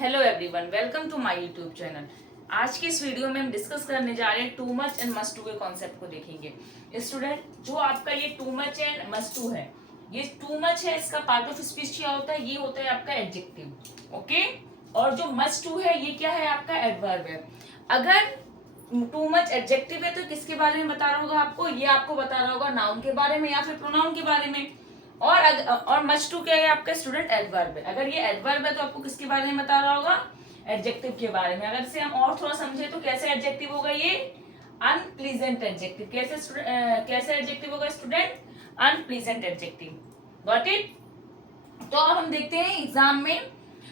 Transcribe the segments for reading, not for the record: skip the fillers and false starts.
Hello everyone, welcome to my YouTube channel. आज की इस वीडियो में हम डिस्कस करने जा रहे हैं too much and much too के कॉन्सेप्ट को देखेंगे। स्टूडेंट, जो आपका ये too much and much too है, ये टू मच है, इसका पार्ट ऑफ स्पीच क्या होता है? ये होता है आपका एडजेक्टिव, ओके। और जो मस्ट टू है, ये क्या है? आपका एडवर्ब है। अगर टू मच एडजेक्टिव है तो किसके बारे में बता रहा होगा आपको? ये आपको बता रहा होगा नाउन के बारे में या फिर प्रोनाउन के बारे में। और मस्ट टू क्या है आपका स्टूडेंट? एडवर्ब है। अगर ये एडवर्ब है तो आपको किसके बारे में बता रहा होगा? एडजेक्टिव के बारे में। अगर इसे हम और थोड़ा समझे तो कैसे एडजेक्टिव होगा ये? Unpleasant adjective. कैसे एडजेक्टिव होगा student? Unpleasant adjective. Got it? तो अब हम देखते हैं एग्जाम में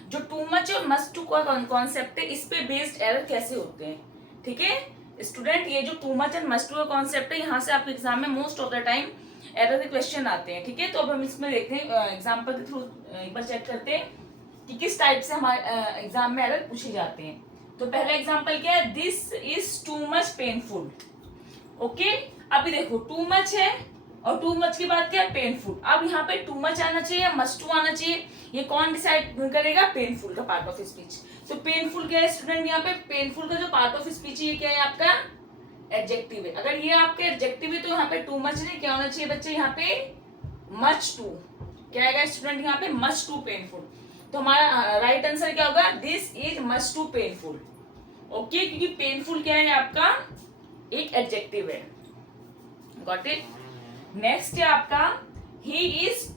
जो टू मच और मस्ट टू का कॉन्सेप्ट है, इस पे बेस्ड एरर कैसे होते हैं। ठीक है स्टूडेंट, ये जो too much and much too का कॉन्सेप्ट है, यहाँ से आपके एग्जाम में most of the time error के क्वेश्चन आते हैं। ठीक है, तो अब हम इसमें देखते हैं एग्जाम्पल के थ्रू एक बार चेक करते हैं कि किस टाइप से हमारे एग्जाम में एरर पूछे जाते हैं। तो पहला एग्जाम्पल क्या है? This is too much painful. Okay, अभी देखो टू मच है और टू मच के बाद क्या है? पेनफुल। अब यहाँ पे टू मच आना चाहिए या मस्ट टू आना चाहिए? ये कौन डिसाइड करेगा? पेनफुल का पार्ट ऑफ स्पीच। तो पेनफुल क्या है स्टूडेंट? यहाँ पे पेनफुल का जो पार्ट ऑफ स्पीच है, ये क्या है आपका? एडजेक्टिव है। अगर ये आपके एडजेक्टिव है तो यहाँ पे टू मच नहीं, क्या होना चाहिए बच्चे? यहाँ पे मच टू। क्या आएगा स्टूडेंट? यहाँ पे मच टू पेनफुल। तो हमारा राइट आंसर क्या होगा? This is much too painful. Okay, क्योंकि पेनफुल क्या है आपका? एक एडजेक्टिव है। Got it? नेक्स्ट है आपका ही इज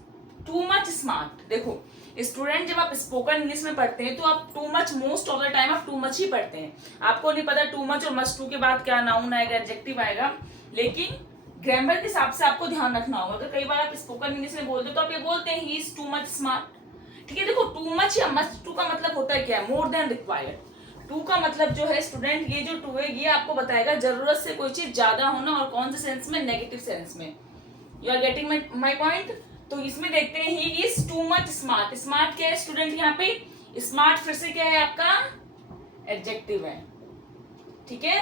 टू मच स्मार्ट। देखो स्टूडेंट, जब आप स्पोकन इंग्लिश में पढ़ते हैं तो आप too much, most of the time आप टू मच ही पढ़ते हैं। आपको नहीं पता टू मच और मच टू के बाद क्या नाउन आएगा, एडजेक्टिव आएगा। लेकिन ग्रामर के हिसाब से आपको ध्यान रखना होगा। अगर कई बार आप स्पोकन इंग्लिश में बोलते हो तो आप ये बोलते हैं he is too much smart. ठीक है, देखो टू मच या मच टू का मतलब होता है क्या? More than required. टू का मतलब जो है स्टूडेंट, ये जो टू है ये आपको बताएगा जरूरत से कोई चीज ज्यादा होना, और कौन से सेंस में? नेगेटिव सेंस में। You are getting my point? तो इसमें देखते हैं he is too much smart. Smart क्या है स्टूडेंट? यहाँ पे स्मार्ट फिर से क्या है आपका? एडजेक्टिव है। ठीक है,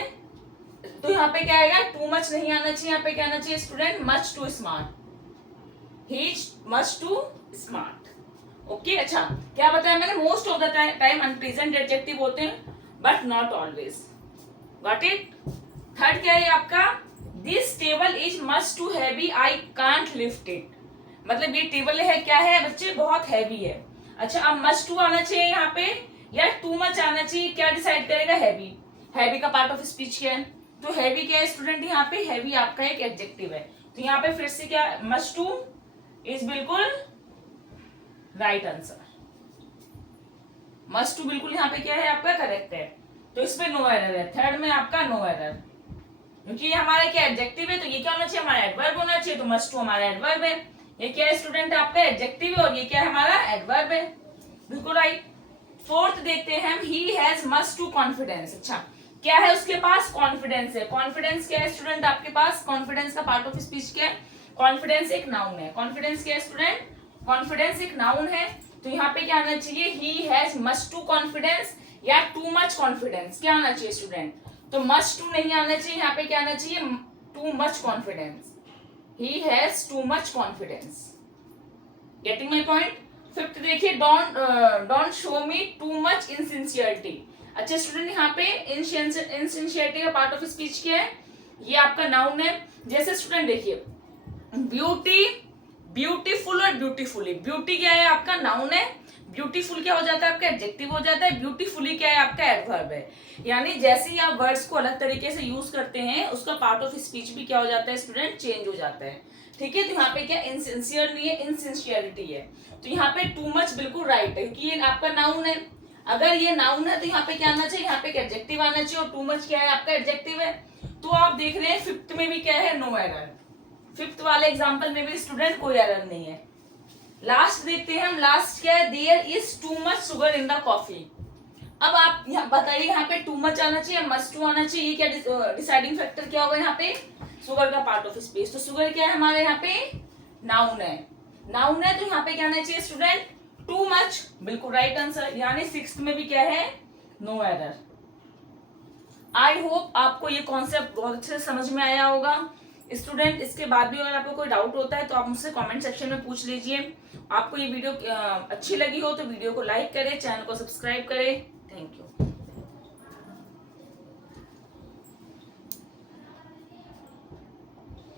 तो यहाँ पे क्या आएगा? टू मच नहीं आना चाहिए, यहाँ पे क्या आना चाहिए student? Much too smart. He is much too smart. Okay, अच्छा क्या बताया मैंने? Most of the time unpleasant adjective होते हैं, but not always. Got it? Third क्या है आपका? This table is much too heavy, I can't lift it. मतलब ये टेबल है क्या है बच्चे? बहुत हैवी है। अच्छा, अब मस्ट टू आना चाहिए यहाँ पे या टू मच आना चाहिए? क्या डिसाइड करेगा? हैवी। हैवी का पार्ट ऑफ स्पीच क्या है? तो हैवी क्या है स्टूडेंट? यहाँ पे हैवी आपका एक एडजेक्टिव है। तो यहाँ पे फिर से क्या? मस्ट टू इज बिल्कुल राइट आंसर। मस्ट टू बिल्कुल यहाँ पे क्या है आपका? करेक्ट है। तो इसमें नो एरर है। थर्ड में आपका नो एरर, क्योंकि ये हमारा क्या एडजेक्टिव है, तो ये क्या होना चाहिए? हमारा एडवर्ब होना चाहिए। तो मस्ट टू हमारा एडवर्ब है। ये क्या है स्टूडेंट? आपका एडजेक्टिव है, और ये क्या है? हमारा एडवर्ब है। बिल्कुल राइट। फोर्थ देखते हैं हम, he has much too confidence. अच्छा, क्या है उसके पास? कॉन्फिडेंस है। कॉन्फिडेंस क्या है स्टूडेंट आपके पास? कॉन्फिडेंस का पार्ट ऑफ स्पीच क्या है? कॉन्फिडेंस एक नाउन है। कॉन्फिडेंस क्या है स्टूडेंट? कॉन्फिडेंस एक नाउन है। तो यहाँ पे क्या आना चाहिए? He has much too confidence या टू मच कॉन्फिडेंस। क्या आना चाहिए स्टूडेंट? तो मस्ट टू नहीं आना चाहिए, यहाँ पे क्या आना चाहिए? To much confidence. He has too much confidence. Getting my point? Fifth देखिए, don't show me too much insincerity. अच्छा स्टूडेंट, यहाँ पे insincerity का पार्ट ऑफ स्पीच क्या है? ये आपका नाउन है। जैसे स्टूडेंट देखिए, ब्यूटी, ब्यूटीफुल और ब्यूटीफुली। ब्यूटी क्या है आपका? नाउन है। ब्यूटीफुल क्या हो जाता है आपका? एडजेक्टिव हो जाता है। ब्यूटीफुली क्या है आपका? एडवर्ब है। यानी जैसे ही आप वर्ड्स को अलग तरीके से यूज करते हैं, उसका पार्ट ऑफ स्पीच भी क्या हो जाता है स्टूडेंट? चेंज हो जाता है। ठीक है, तो यहाँ पे क्या? इनसिंसियर नहीं है, इनसिंसियरिटी है। तो यहाँ पे टू मच बिल्कुल राइट है, क्योंकि ये आपका नाउन है। अगर ये नाउन है तो यहाँ पे क्या आना चाहिए? यहाँ पे एडजेक्टिव आना चाहिए, और टू मच क्या है आपका? एडजेक्टिव है। तो आप देख रहे हैं फिफ्थ में भी क्या है? No error. फिफ्थ वाले एग्जाम्पल में भी स्टूडेंट कोई एरर नहीं है। लास्ट देखते हैं हम। लास्ट क्या है? There is too much sugar in the coffee. अब आप बताइए, यहाँ पे टू मच आना चाहिए, मस्ट टू आना चाहिए? क्या डिसाइडिंग फैक्टर क्या होगा यहाँ पे? शुगर का पार्ट ऑफ स्पीच। तो शुगर क्या है हमारे यहाँ पे? नाउन है। नाउन है, तो यहाँ पे क्या आना चाहिए स्टूडेंट? Too much. बिल्कुल राइट आंसर। यानी सिक्स्थ में भी क्या है? No error. आई होप आपको ये कॉन्सेप्ट बहुत अच्छे से समझ में आया होगा। स्टूडेंट इसके बाद भी अगर आपको कोई डाउट होता है तो आप मुझसे कमेंट सेक्शन में पूछ लीजिए। आपको ये वीडियो अच्छी लगी हो तो वीडियो को लाइक करें, चैनल को सब्सक्राइब करें। Thank you.